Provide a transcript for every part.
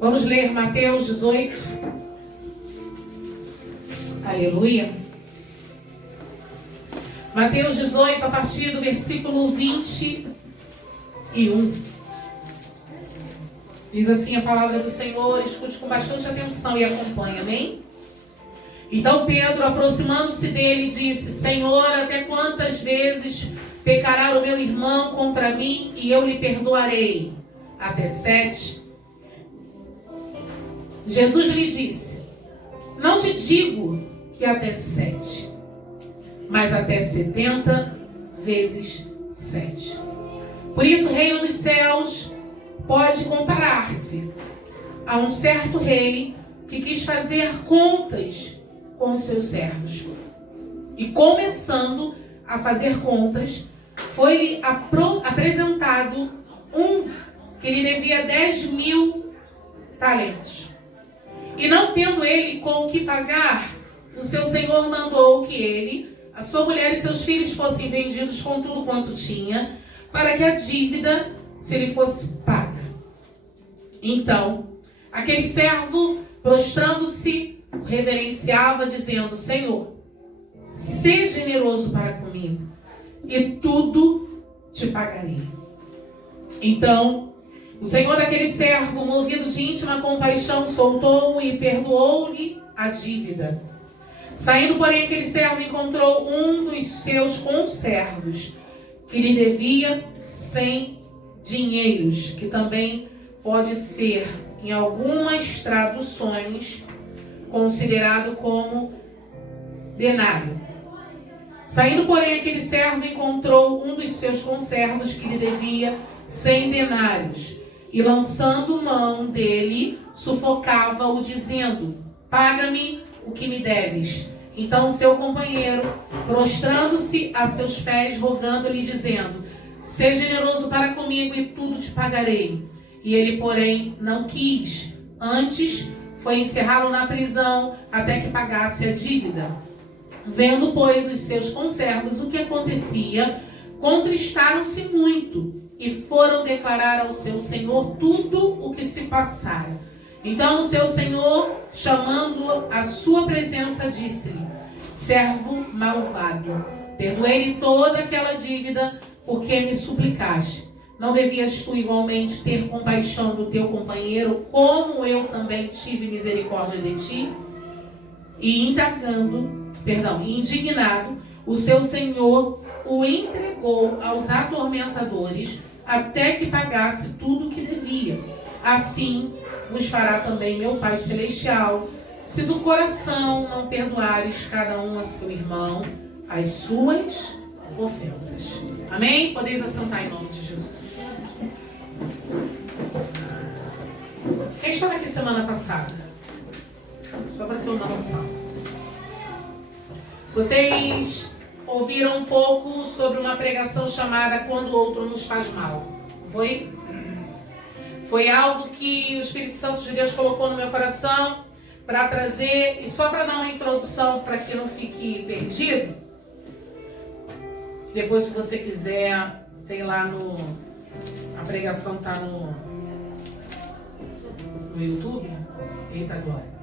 Vamos ler Mateus 18. Aleluia. Mateus 18, a partir do versículo 21. Diz assim a palavra do Senhor, escute com bastante atenção e acompanhe, amém? Então Pedro, aproximando-se dele, disse: Senhor, até quantas vezes pecará o meu irmão contra mim e eu lhe perdoarei? Até 7? Jesus lhe disse: não te digo que até 7, mas até 70 vezes 7. Por isso o reino dos céus pode comparar-se a um certo rei que quis fazer contas com os seus servos. E começando a fazer contas, foi-lhe apresentado um que lhe devia 10.000 talentos. E não tendo ele com o que pagar, o seu senhor mandou que ele, a sua mulher e seus filhos fossem vendidos com tudo quanto tinha, para que a dívida se lhe fosse paga. Então, aquele servo, prostrando-se, reverenciava, dizendo: Senhor, seja generoso para comigo, e tudo te pagarei. Então, o senhor daquele servo, movido de íntima compaixão, soltou-o e perdoou-lhe a dívida. Saindo, porém, aquele servo encontrou um dos seus conservos, que lhe devia 100 dinheiros, que também pode ser, em algumas traduções, considerado como denário. Saindo, porém, aquele servo encontrou um dos seus conservos que lhe devia 100 denários, e lançando mão dele, sufocava-o, dizendo: paga-me o que me deves. Então seu companheiro, prostrando-se a seus pés, rogando-lhe, dizendo: seja generoso para comigo e tudo te pagarei. E ele, porém, não quis. Antes, foi encerrá-lo na prisão até que pagasse a dívida. Vendo, pois, os seus conservos o que acontecia, contristaram-se muito e foram declarar ao seu senhor tudo o que se passara. Então o seu senhor, chamando-o à sua presença, disse-lhe: servo malvado, perdoei-lhe toda aquela dívida porque me suplicaste. Não devias tu igualmente ter compaixão do teu companheiro, como eu também tive misericórdia de ti? E indignado, o seu senhor o entregou aos atormentadores até que pagasse tudo o que devia. Assim vos fará também meu Pai Celestial, se do coração não perdoares cada um a seu irmão as suas ofensas. Amém? Podeis assentar em nome de Jesus. Quem estava aqui semana passada? Só para ter uma noção. Vocês ouviram um pouco sobre uma pregação chamada Quando o Outro Nos Faz Mal. Foi? Foi algo que o Espírito Santo de Deus colocou no meu coração para trazer, e só para dar uma introdução para que não fique perdido. Depois, se você quiser, tem lá a pregação está no YouTube. Eita glória.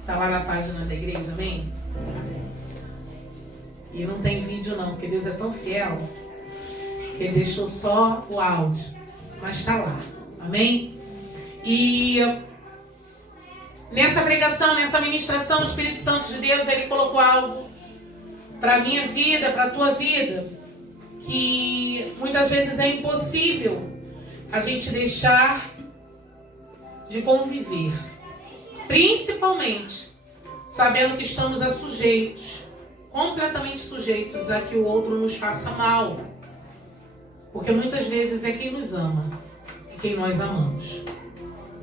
Está lá na página da igreja, amém? E não tem vídeo não, porque Deus é tão fiel que Ele deixou só o áudio. Mas está lá, amém? E nessa pregação, nessa ministração, o Espírito Santo de Deus, Ele colocou algo para a minha vida, para a tua vida, que muitas vezes é impossível a gente deixar de conviver, principalmente sabendo que estamos completamente sujeitos a que o outro nos faça mal, porque muitas vezes é quem nos ama, é quem nós amamos.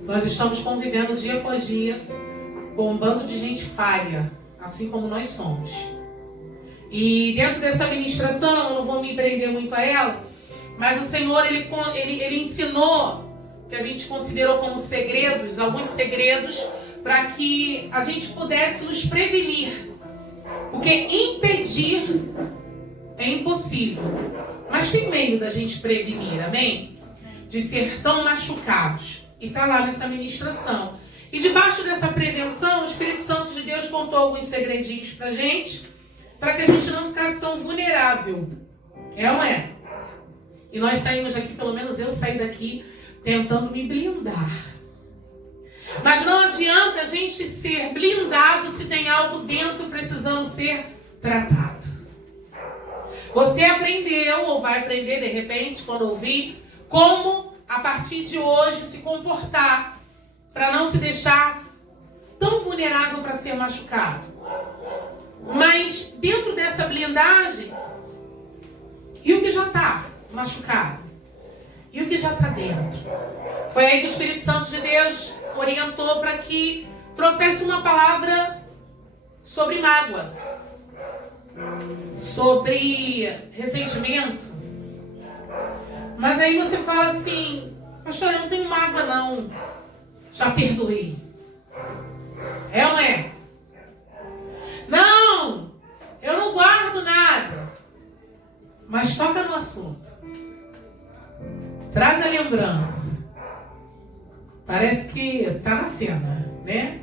Nós estamos convivendo dia após dia com um bando de gente falha, assim como nós somos. E dentro dessa ministração, eu não vou me prender muito a ela, mas o Senhor, ele ensinou, que a gente considerou como segredos, alguns segredos, para que a gente pudesse nos prevenir. Porque impedir é impossível, mas tem meio da gente prevenir, amém? De ser tão machucados. E está lá nessa ministração. E debaixo dessa prevenção, o Espírito Santo de Deus contou alguns segredinhos pra gente, para que a gente não ficasse tão vulnerável. É ou não é? E nós saímos daqui, pelo menos eu saí daqui, tentando me blindar. Mas não adianta a gente ser blindado se tem algo dentro precisando ser tratado. Você aprendeu, ou vai aprender de repente, quando ouvir, como a partir de hoje se comportar para não se deixar tão vulnerável para ser machucado. Mas dentro dessa blindagem, e o que já está machucado? E o que já está dentro? Foi aí que o Espírito Santo de Deus orientou para que trouxesse uma palavra sobre mágoa, sobre ressentimento. Mas aí você fala assim: pastor, eu não tenho mágoa não, já perdoei. É ou não é? Não, eu não guardo nada. Mas toca no assunto. Traz a lembrança. Parece que tá na cena, né?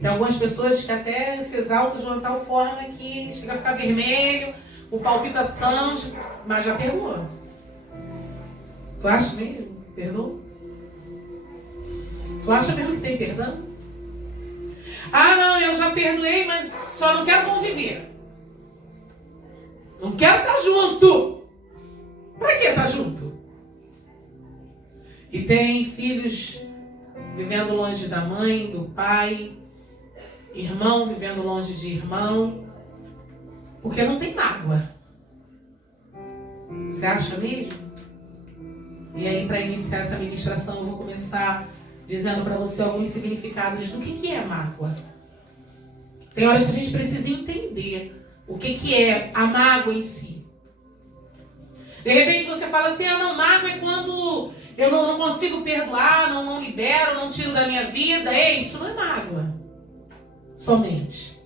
Tem algumas pessoas que até se exaltam de uma tal forma que chega a ficar vermelho, com palpitação, mas já perdoou. Tu acha mesmo? Perdoou? Tu acha mesmo que tem perdão? Ah, não, eu já perdoei, mas só não quero conviver. Não quero estar junto. Pra que estar junto? E tem filhos vivendo longe da mãe, do pai, irmão vivendo longe de irmão, porque não tem mágoa. Você acha mesmo? E aí, para iniciar essa ministração, eu vou começar dizendo para você alguns significados do que é mágoa. Tem horas que a gente precisa entender o que é a mágoa em si. De repente você fala assim: ah, não, mágoa é quando eu não consigo perdoar, não libero, não tiro da minha vida. Isso não é mágoa somente.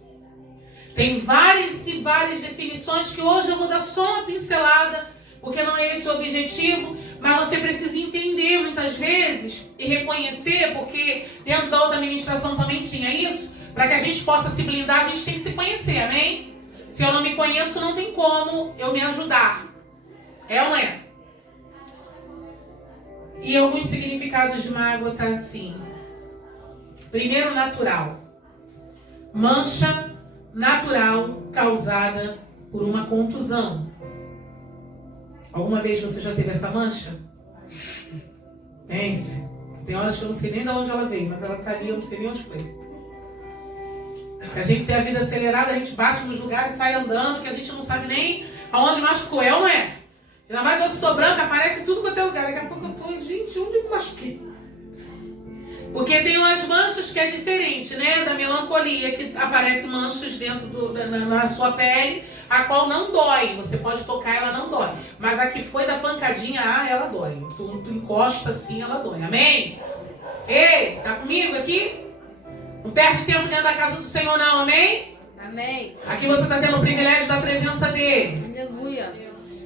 Tem várias e várias definições que hoje eu vou dar só uma pincelada, porque não é esse o objetivo, mas você precisa entender muitas vezes e reconhecer, porque dentro da outra ministração também tinha isso. Para que a gente possa se blindar, a gente tem que se conhecer, amém? Se eu não me conheço, não tem como eu me ajudar. É ou não é? E alguns significados de mágoa tá assim. Primeiro, natural. Mancha natural causada por uma contusão. Alguma vez você já teve essa mancha? Pense. Tem horas que eu não sei nem de onde ela veio, mas ela tá ali, eu não sei nem onde foi. A gente tem a vida acelerada, a gente bate nos lugares, sai andando, que a gente não sabe nem aonde machucou, é ou não é? Ainda mais eu que sou branca, aparece tudo quanto é lugar. Daqui a pouco eu tô, gente, onde eu me machuquei? Porque tem umas manchas que é diferente, né? Da melancolia, que aparecem manchas dentro na sua pele, a qual não dói. Você pode tocar, ela não dói. Mas a que foi da pancadinha, ela dói. Tu encosta assim, ela dói. Amém? Ei, tá comigo aqui? Não perde tempo dentro da casa do Senhor, não, amém? Amém. Aqui você está tendo o privilégio da presença dele. Aleluia.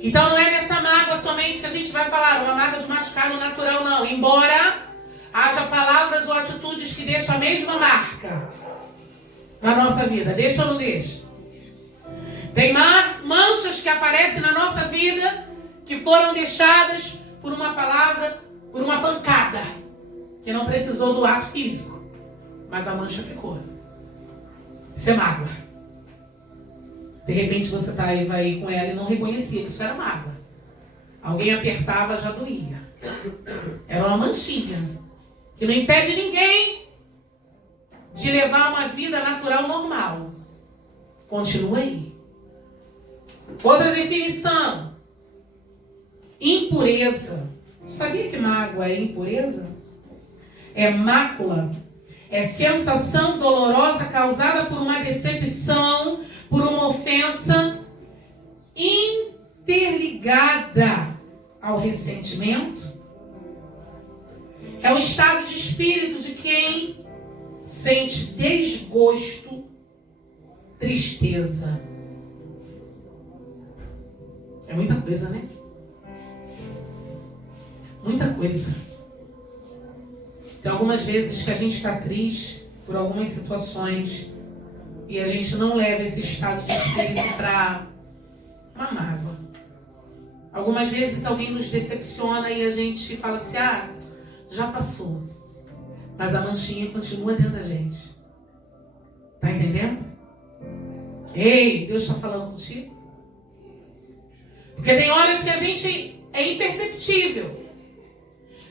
Então não é nessa mágoa somente que a gente vai falar, uma mágoa de machucar no natural, não. Embora haja palavras ou atitudes que deixam a mesma marca na nossa vida. Deixa ou não deixa? Tem manchas que aparecem na nossa vida que foram deixadas por uma palavra, por uma pancada, que não precisou do ato físico. Mas a mancha ficou. Isso é mágoa. De repente você tá aí, vai com ela e não reconhecia que isso era mágoa. Alguém apertava, já doía. Era uma manchinha. Que não impede ninguém de levar uma vida natural normal. Continua aí. Outra definição. Impureza. Sabia que mágoa é impureza? É mácula. É sensação dolorosa causada por uma decepção, por uma ofensa interligada ao ressentimento. É o estado de espírito de quem sente desgosto, tristeza. É muita coisa, né? Muita coisa. Tem algumas vezes que a gente está triste por algumas situações e a gente não leva esse estado de espírito para uma mágoa. Algumas vezes alguém nos decepciona e a gente fala assim, já passou. Mas a manchinha continua dentro da gente. Tá entendendo? Ei, Deus está falando contigo? Porque tem horas que a gente é imperceptível.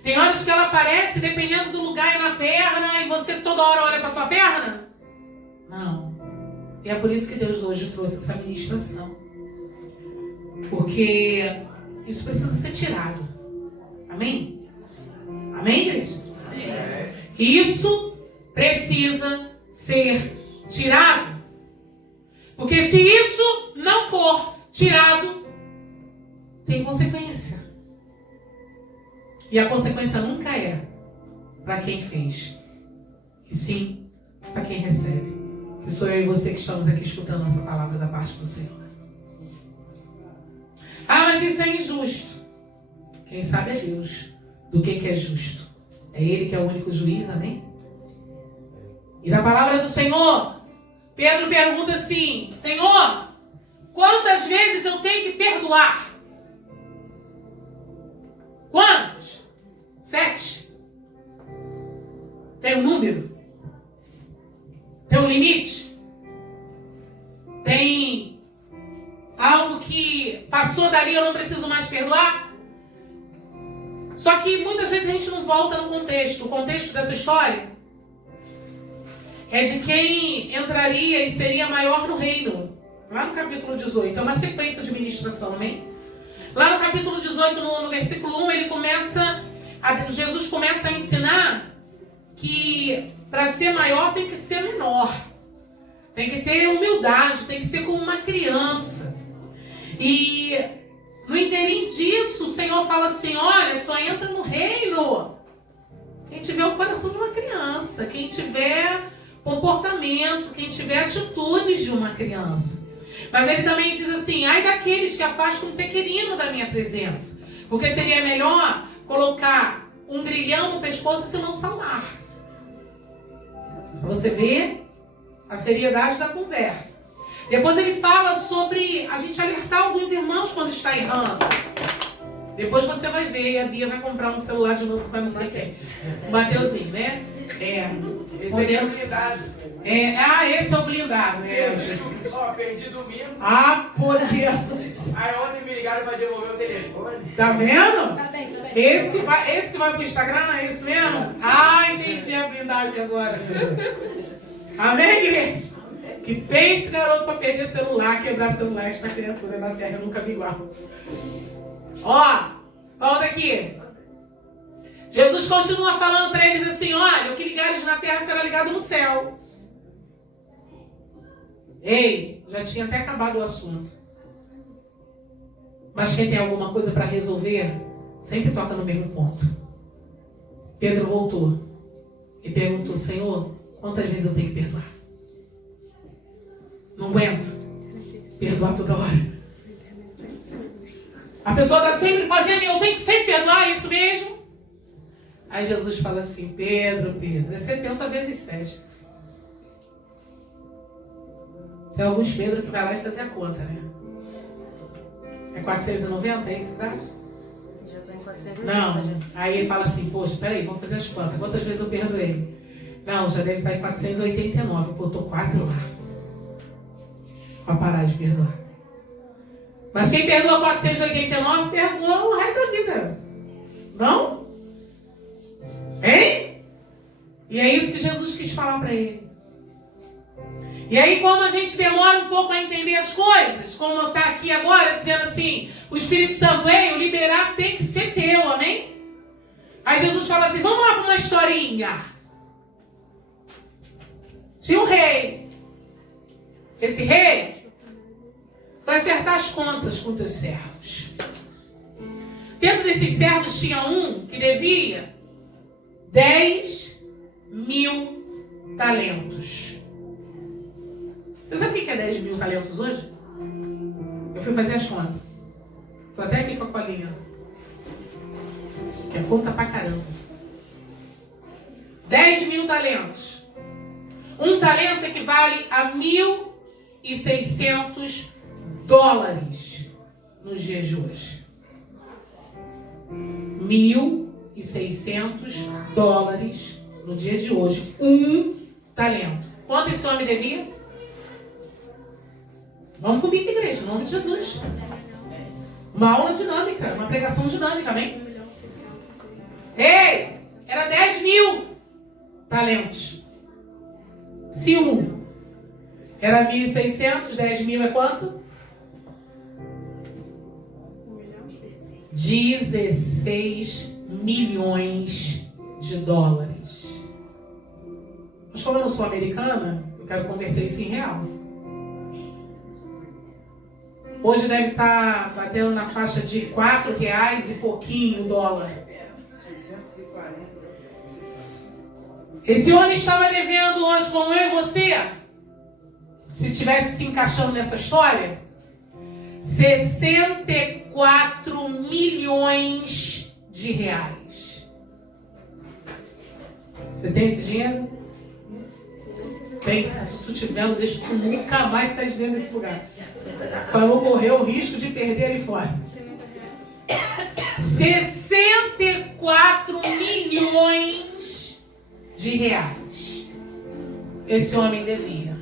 Tem horas que ela aparece dependendo do lugar e na perna e você toda hora olha para tua perna? Não. E é por isso que Deus hoje trouxe essa ministração. Porque isso precisa ser tirado. Amém? Amém, igreja? Amém. Isso precisa ser tirado. Porque se isso não for tirado, tem consequência. E a consequência nunca é para quem fez, e sim para quem recebe. Que sou eu e você que estamos aqui escutando essa palavra da parte do Senhor. Mas isso é injusto. Quem sabe é Deus do que é justo. É Ele que é o único juiz, amém? E na palavra do Senhor, Pedro pergunta assim, Senhor, quantas vezes eu tenho que perdoar? Quantas? 7. Tem um número? Tem um limite? Tem algo que passou dali, eu não preciso mais perdoar? Só que muitas vezes a gente não volta no contexto. O contexto dessa história é de quem entraria e seria maior no reino. Lá no capítulo 18. É uma sequência de ministração, amém? Lá no capítulo 18, no versículo 1, Jesus começa a ensinar que para ser maior tem que ser menor. Tem que ter humildade, tem que ser como uma criança. E no inteirinho disso, o Senhor fala assim, olha, só entra no reino quem tiver o coração de uma criança, quem tiver comportamento, quem tiver atitudes de uma criança. Mas ele também diz assim, ai daqueles que afastam um pequenino da minha presença. Porque seria melhor colocar um grilhão no pescoço e se não salar. Para você ver a seriedade da conversa. Depois ele fala sobre a gente alertar alguns irmãos quando está errando. Depois você vai ver, e a Bia vai comprar um celular de novo para não sei quem. O Mateuzinho, né? Esse podemos... é o blindado. Esse é o blindado. Perdi domingo. Por Deus. Aí ontem me ligaram para devolver o telefone. Tá vendo? Tá bem. Esse que vai pro Instagram, é esse mesmo? Entendi a blindagem agora, Jesus. Amém, igreja? Que pense, garoto, para perder celular, quebrar celular, esta criatura na terra, eu nunca vi igual. Volta aqui. Jesus continua falando para eles assim, olha, o que ligares na terra será ligado no céu. Ei, já tinha até acabado o assunto. Mas quem tem alguma coisa para resolver, sempre toca no mesmo ponto. Pedro voltou e perguntou, Senhor, quantas vezes eu tenho que perdoar? Não aguento perdoar toda hora. A pessoa está sempre fazendo e eu tenho que sempre perdoar, é isso mesmo? Aí Jesus fala assim, Pedro, é 70 vezes 7. Tem alguns Pedro que vai lá e fazer a conta, né? É 490, é isso que dá? Já estou em 490. Não, aí ele fala assim, poxa, peraí, vamos fazer as contas. Quantas vezes eu perdoei? Não, já deve estar em 489, pô, eu tô quase lá. Para parar de perdoar. Mas quem perdoa 489, perdoa o resto da vida. Não? Hein? E é isso que Jesus quis falar para ele. E aí, como a gente demora um pouco a entender as coisas, como está aqui agora, dizendo assim, o Espírito Santo, o liberado tem que ser teu, amém? Aí Jesus fala assim, vamos lá para uma historinha. Tinha um rei. Esse rei vai acertar as contas com teus servos. Dentro desses servos tinha um que devia 10.000 talentos. Você sabe o que é 10.000 talentos hoje? Eu fui fazer as contas. Estou até aqui com a colinha. Que é conta pra caramba. 10.000 talentos. Um talento equivale a $1.600 nos dias de hoje. $1.600 no dia de hoje. Um talento. Quanto esse homem devia? Vamos comigo, igreja, em nome de Jesus. Uma aula dinâmica, uma pregação dinâmica, amém? Ei, era 10.000 talentos. Se um era 1.600, 10.000 é quanto? 16 milhões de dólares. Mas como eu não sou americana, eu quero converter isso em real. Hoje deve estar batendo na faixa de R$4 e pouquinho o dólar. 640. Esse homem estava devendo hoje, como eu e você, se tivesse se encaixando nessa história, 64 milhões de reais. Você tem esse dinheiro? Tem. Se tu tiver, não deixa tu nunca mais sair de dentro desse lugar. Para não correr o risco de perder ali fora. 64 milhões de reais. Esse homem devia.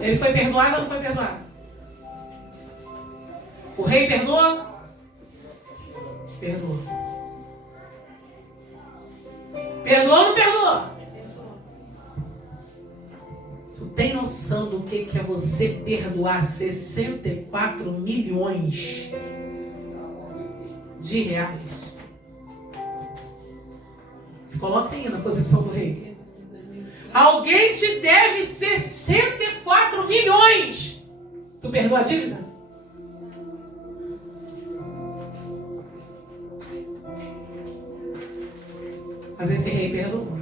Ele foi perdoado ou não foi perdoado? O rei perdoou? Perdoou. Perdoou ou não perdoou? Tu tem noção do que é você perdoar 64 milhões de reais? Se coloca aí na posição do rei. Alguém te deve 64 milhões. Tu perdoa a dívida? Mas esse rei perdoou.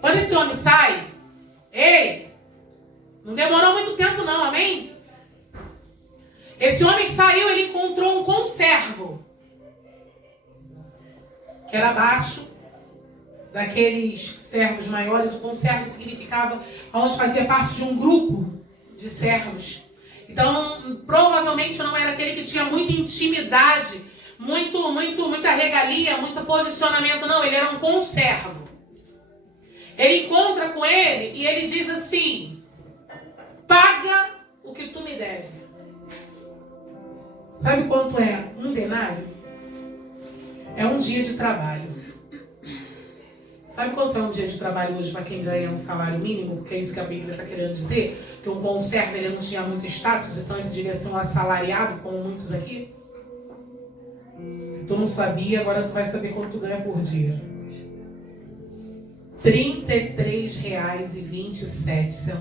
Quando esse homem sai, ei, não demorou muito tempo não, amém? Esse homem saiu, ele encontrou um conservo, que era abaixo daqueles servos maiores. O conservo significava onde fazia parte de um grupo de servos. Então, provavelmente não era aquele que tinha muita intimidade, muita regalia, muito posicionamento, não. Ele era um conservo. Ele encontra com ele e ele diz assim: paga o que tu me deve. Sabe quanto é um denário? É um dia de trabalho. Sabe quanto é um dia de trabalho hoje para quem ganha um salário mínimo? Porque é isso que a Bíblia está querendo dizer. Que um conservo ele não tinha muito status, então ele devia ser um assalariado, como muitos aqui. Se tu não sabia, agora tu vai saber quanto tu ganha por dia. R$33,27.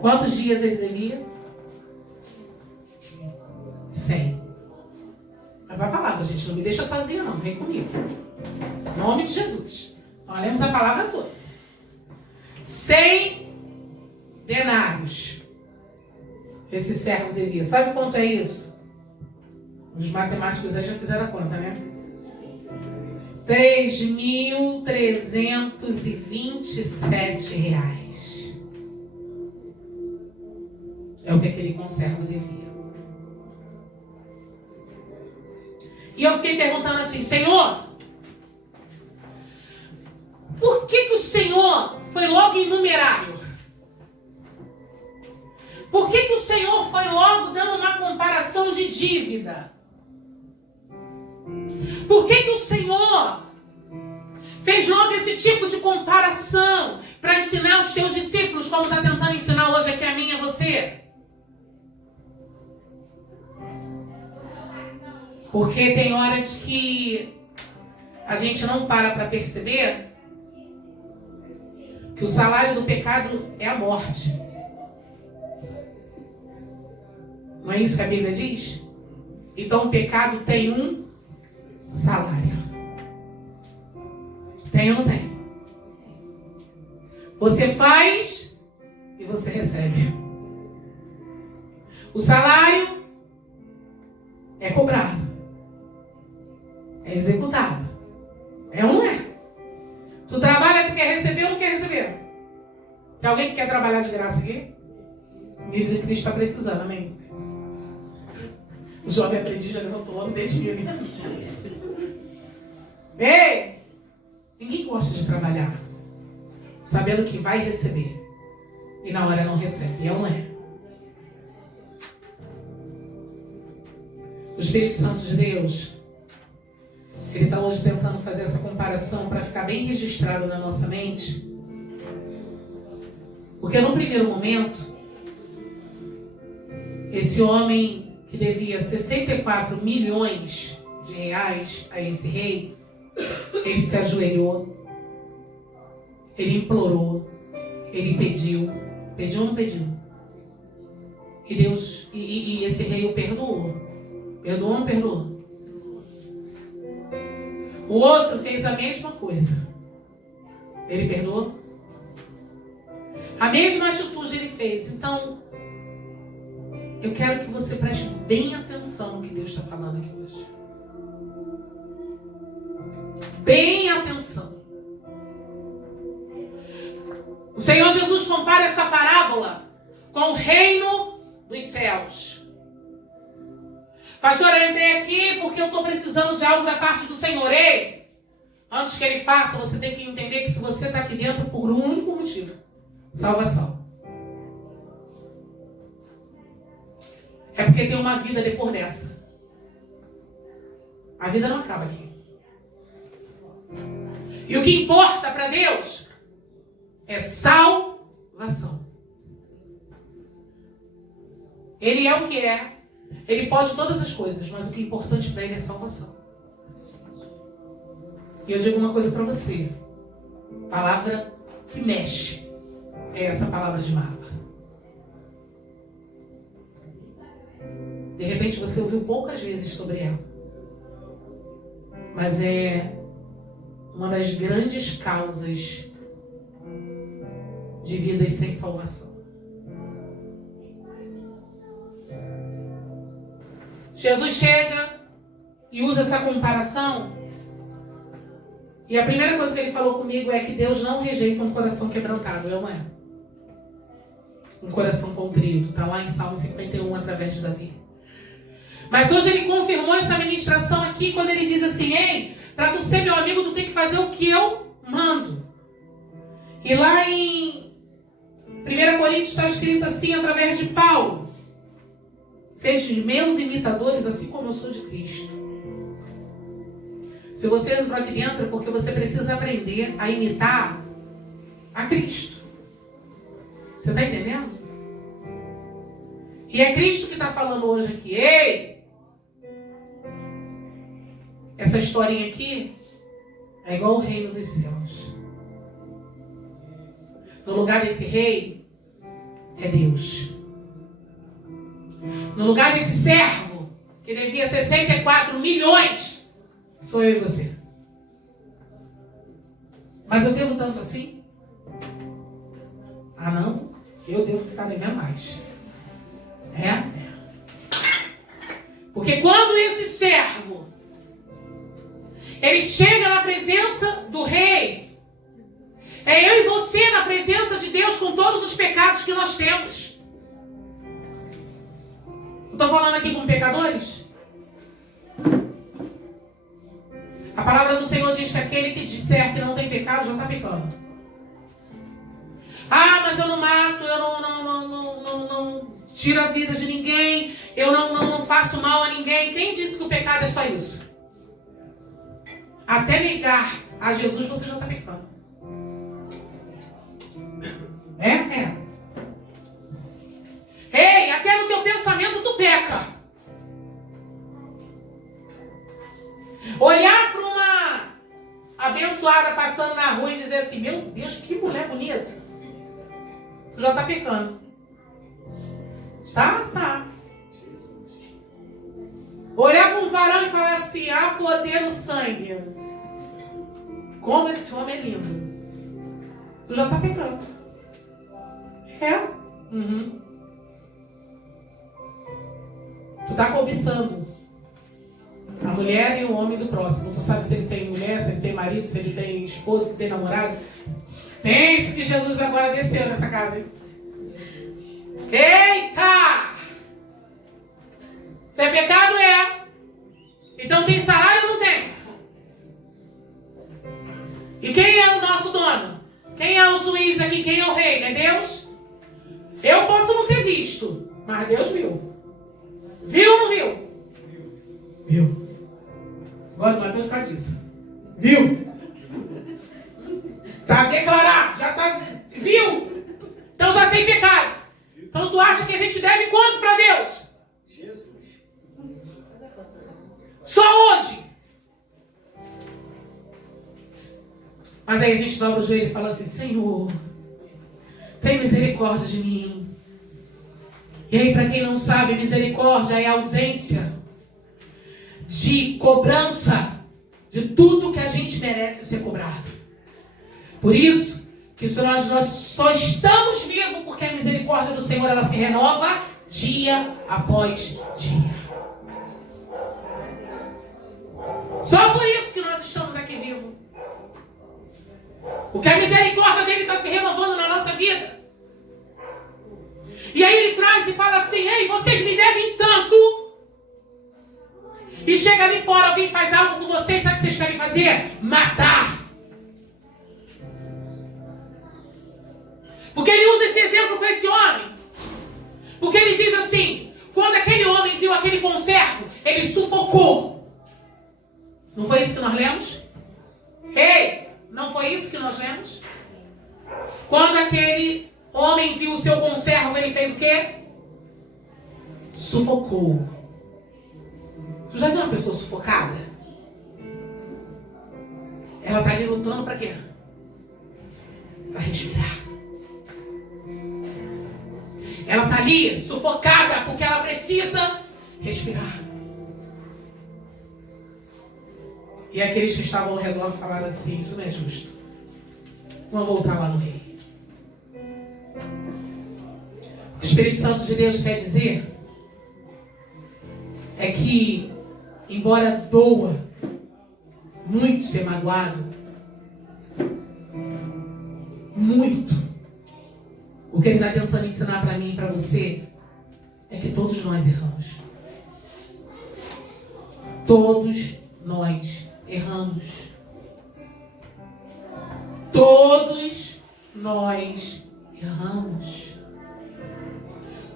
Quantos dias ele devia? 100. Mas vai a palavra, gente. Não me deixa sozinha, não. Vem comigo. Em nome de Jesus. Nós lemos a palavra toda. 100 denários. Esse servo devia. Sabe quanto é isso? Os matemáticos aí já fizeram a conta, né? R$3.327. É o que aquele conservo devia. E eu fiquei perguntando assim: Senhor, por que o Senhor foi logo em numerário? Por que o Senhor foi logo dando uma comparação de dívida? Por que o Senhor fez logo esse tipo de comparação para ensinar os teus discípulos, como está tentando ensinar hoje aqui a mim e a você? Porque tem horas que a gente não para perceber que o salário do pecado é a morte. Não é isso que a Bíblia diz? Então o pecado tem um salário. Tem ou não tem? Você faz e você recebe. O salário é cobrado. É executado. É ou não é? Tu trabalha, tu quer receber ou não quer receber? Tem alguém que quer trabalhar de graça aqui? Me diz que Cristo está precisando, amém? O jovem aprendiz já levantou o ano desde ele. Ei! Ninguém gosta de trabalhar sabendo que vai receber e na hora não recebe. É ou não é? O Espírito Santo de Deus, ele está hoje tentando fazer essa comparação para ficar bem registrado na nossa mente. Porque no primeiro momento, esse homem que devia 64 milhões de reais a esse rei, ele se ajoelhou, ele implorou, ele pediu ou não pediu? E Deus, e esse rei o perdoou. Perdoou ou não perdoou? O outro fez a mesma coisa. Ele perdoou? A mesma atitude ele fez. Então, eu quero que você preste bem atenção no que Deus está falando aqui hoje. Bem atenção. O Senhor Jesus compara essa parábola com o reino dos céus. Pastor, eu entrei aqui porque eu estou precisando de algo da parte do Senhor. Ei, antes que Ele faça, você tem que entender que se você está aqui dentro por um único motivo: salvação. É porque tem uma vida depois dessa. A vida não acaba aqui. E o que importa para Deus é salvação. Ele é o que é. Ele pode todas as coisas, mas o que é importante para Ele é salvação. E eu digo uma coisa para você. Palavra que mexe é essa palavra de marca. De repente você ouviu poucas vezes sobre ela. Mas é uma das grandes causas de vidas sem salvação. Jesus chega e usa essa comparação. E a primeira coisa que ele falou comigo é que Deus não rejeita um coração quebrantado, não é? Um coração contrito. Está lá em Salmo 51, através de Davi. Mas hoje ele confirmou essa ministração aqui quando ele diz assim: ei, para tu ser meu amigo, tu tem que fazer o que eu mando. E lá em 1 Coríntios está escrito assim, através de Paulo: sede meus imitadores, assim como eu sou de Cristo. Se você entrou aqui dentro é porque você precisa aprender a imitar a Cristo. Você está entendendo? E é Cristo que está falando hoje aqui. Ei! Essa historinha aqui é igual o reino dos céus. No lugar desse rei é Deus. No lugar desse servo que devia 64 milhões, sou eu e você. Mas eu devo tanto assim? Ah, não? Eu devo ficar devendo mais. É. Porque quando esse servo ele chega na presença do rei, é eu e você na presença de Deus com todos os pecados que nós temos. Estou falando aqui com pecadores? A palavra do Senhor diz que aquele que disser que não tem pecado já está pecando. Ah, mas eu não mato, eu não tiro a vida de ninguém, eu não faço mal a ninguém. Quem disse que o pecado é só isso? Até negar a Jesus você já está pecando. É. Ei, até no teu pensamento tu peca. Olhar para uma abençoada passando na rua e dizer assim: meu Deus, que mulher bonita. Tu já está pecando. Tá. Olhar para um varão e falar assim: há poder no sangue. Como esse homem é lindo. Tu já está pecando. É. Tu tá cobiçando a mulher e o homem do próximo. Tu sabe se ele tem mulher, se ele tem marido, se ele tem esposa, se ele tem namorado. Pense que Jesus agora desceu nessa casa, hein? Eita! Se é pecado, é. Então tem salário ou não tem? E quem é o nosso dono? Quem é o juiz aqui? Quem é o rei? Não é Deus? Eu posso não ter visto, mas Deus viu. Viu ou não viu? Viu. Agora o Mateus faz isso. Viu? Tá declarado, já tá. Viu? Então já tem pecado. Então tu acha que a gente deve quanto para Deus? Jesus. Só hoje. Mas aí a gente dobra o joelho e fala assim: Senhor, tem misericórdia de mim. E aí, para quem não sabe, misericórdia é a ausência de cobrança de tudo que a gente merece ser cobrado. Por isso que nós só estamos vivos porque a misericórdia do Senhor ela se renova dia após dia. Só por isso que nós estamos aqui vivos. Porque a misericórdia dele está se renovando na nossa vida. E aí ele traz e fala assim: ei, vocês me devem tanto. E chega ali fora, alguém faz algo com vocês, sabe o que vocês querem fazer? Matar. Porque ele usa esse exemplo com esse homem. Porque ele diz assim: quando aquele homem viu aquele conservo, ele sufocou. Não foi isso que nós lemos? Ei, não foi isso que nós lemos? Quando aquele homem viu o seu conservo, ele fez o quê? Sufocou. Tu já viu uma pessoa sufocada? Ela está ali lutando para quê? Para respirar. Ela está ali sufocada porque ela precisa respirar. E aqueles que estavam ao redor falaram assim: isso não é justo. Vamos voltar lá no rei. O que o Espírito Santo de Deus quer dizer é que, embora doa muito ser magoado, muito, o que ele está tentando ensinar para mim e para você é que todos nós erramos. Todos nós erramos. Todos nós erramos.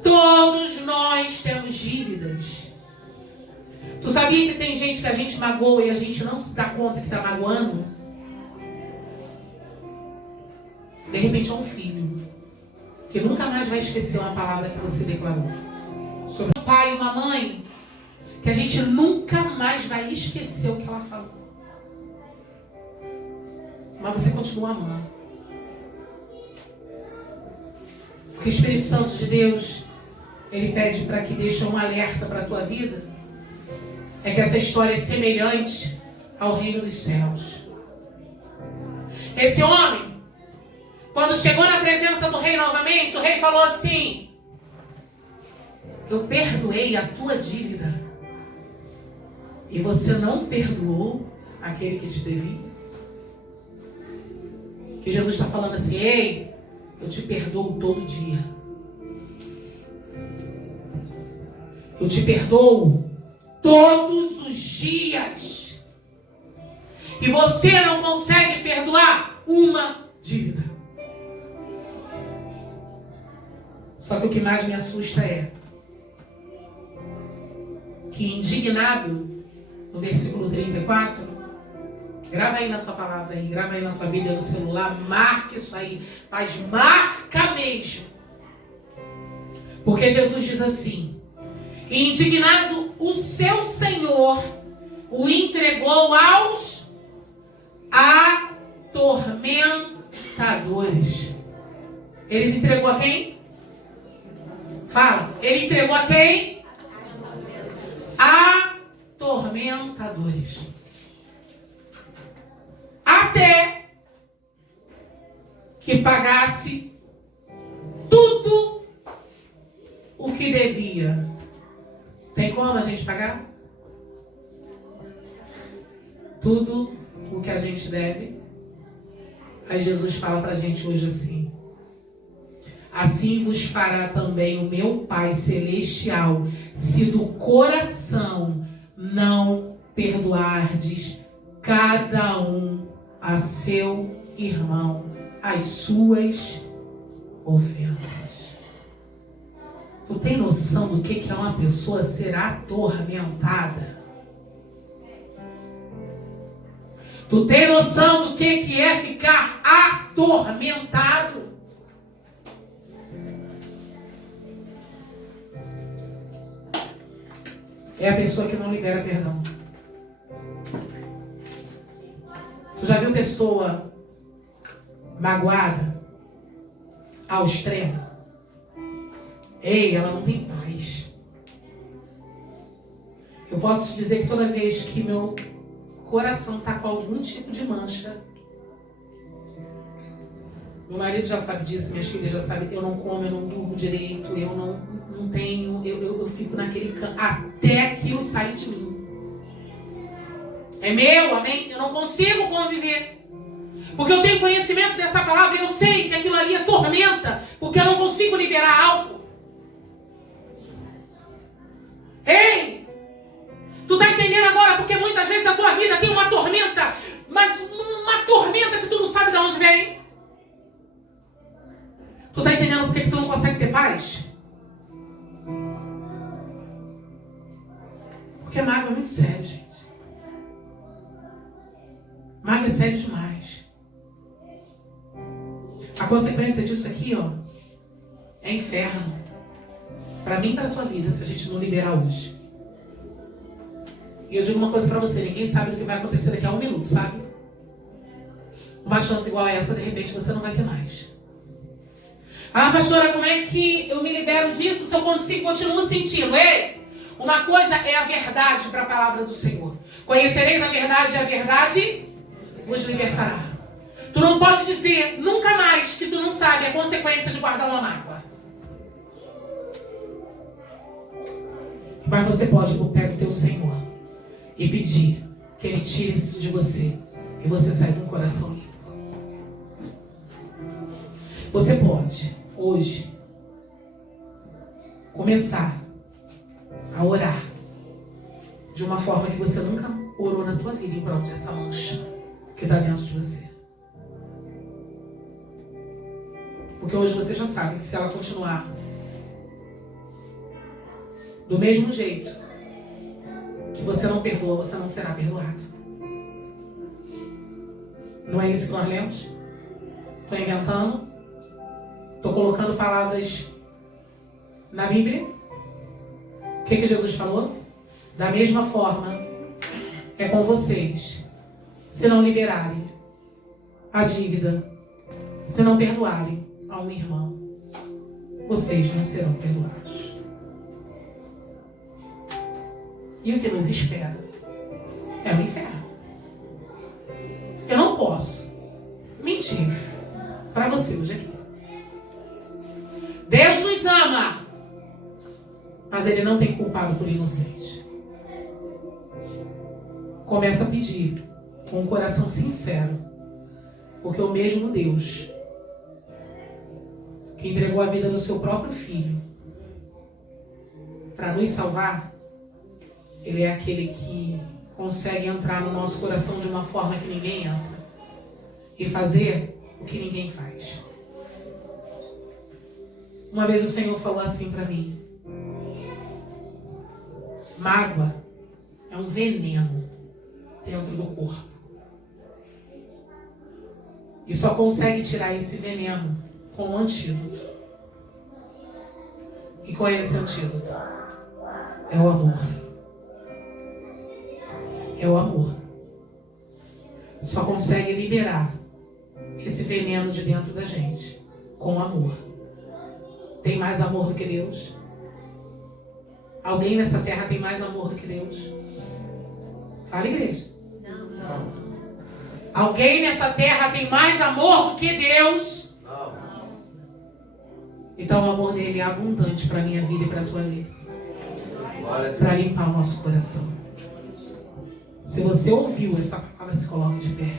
Todos nós temos dívidas. Tu sabia que tem gente que a gente magoa e a gente não se dá conta que está magoando? De repente é um filho que nunca mais vai esquecer uma palavra que você declarou. Sobre um pai e uma mãe que a gente nunca mais vai esquecer o que ela falou. Mas você continua amando. Porque o Espírito Santo de Deus, ele pede para que deixe um alerta para a tua vida. É que essa história é semelhante ao reino dos céus. Esse homem, quando chegou na presença do rei novamente, o rei falou assim: eu perdoei a tua dívida e você não perdoou aquele que te devia. Que Jesus está falando assim: ei, eu te perdoo todo dia. Eu te perdoo todos os dias. E você não consegue perdoar uma dívida. Só que o que mais me assusta é que, indignado, no versículo 34, grava aí na tua palavra, aí, grava aí na tua Bíblia, no celular, marca isso aí, mas marca mesmo. Porque Jesus diz assim: e indignado, o seu Senhor o entregou aos atormentadores. Eles entregou a quem? Fala. Ele entregou a quem? Atormentadores. Até que pagasse tudo o que devia Tem como a gente pagar? Tudo o que a gente deve. Aí Jesus fala pra gente hoje assim: assim vos fará também o meu Pai Celestial, se do coração não perdoardes cada um a seu irmão as suas ofensas. Tu tem noção do que é uma pessoa ser atormentada? Tu tem noção do que é ficar atormentado? É a pessoa que não libera perdão. Tu já viu pessoa magoada ao extremo? Ei, ela não tem paz. Eu posso te dizer que toda vez que meu coração está com algum tipo de mancha, meu marido já sabe disso, minhas filhas já sabem, eu não como, eu não durmo direito, eu não tenho, eu fico naquele canto, até aquilo sair de mim. É meu, amém? Eu não consigo conviver. Porque eu tenho conhecimento dessa palavra e eu sei que aquilo ali é tormenta, porque eu não consigo liberar algo. Ei! Tu tá entendendo agora? Porque muitas vezes a tua vida tem uma tormenta, mas uma tormenta que tu não sabe de onde vem. Tu tá entendendo por que tu não consegue ter paz? Porque mágoa é muito sério, gente. Mágoa é sério demais. A consequência disso aqui, ó, é inferno. Pra mim e pra tua vida, se a gente não liberar hoje. E eu digo uma coisa pra você, ninguém sabe do que vai acontecer daqui a 1 minuto, sabe? Uma chance igual a essa, de repente, você não vai ter mais. Ah, pastora, como é que eu me libero disso se eu continuo sentindo? Ei, uma coisa é a verdade para a palavra do Senhor. Conhecereis a verdade vos libertará. Tu não pode dizer nunca mais que tu não sabe a consequência de guardar uma mágoa. Mas você pode ir pro pé do teu Senhor e pedir que Ele tire isso de você e você saia com o coração limpo. Você pode, hoje, começar a orar de uma forma que você nunca orou na tua vida em prol dessa mancha que está dentro de você. Porque hoje você já sabe que se ela continuar do mesmo jeito que você não perdoa, você não será perdoado. Não é isso que nós lemos? Estou inventando? Estou colocando palavras na Bíblia? O que Jesus falou? Da mesma forma é com vocês. Se não liberarem a dívida, se não perdoarem a um irmão, vocês não serão perdoados. E o que nos espera é o inferno. Eu não posso mentir para você hoje aqui. Deus nos ama, mas Ele não tem culpado por inocente. Começa a pedir com um coração sincero, porque o mesmo Deus que entregou a vida do seu próprio Filho para nos salvar, Ele é aquele que consegue entrar no nosso coração de uma forma que ninguém entra e fazer o que ninguém faz. Uma vez o Senhor falou assim para mim: mágoa é um veneno dentro do corpo. E só consegue tirar esse veneno com um antídoto. E qual é esse antídoto? É o amor. É o amor. Só consegue liberar esse veneno de dentro da gente com amor. Tem mais amor do que Deus? Alguém nessa terra tem mais amor do que Deus? Fala, igreja. Não. Alguém nessa terra tem mais amor do que Deus? Não. Então o amor dele é abundante para a minha vida e para a tua vida. para limpar o nosso coração. Se você ouviu essa palavra, se coloque de pé.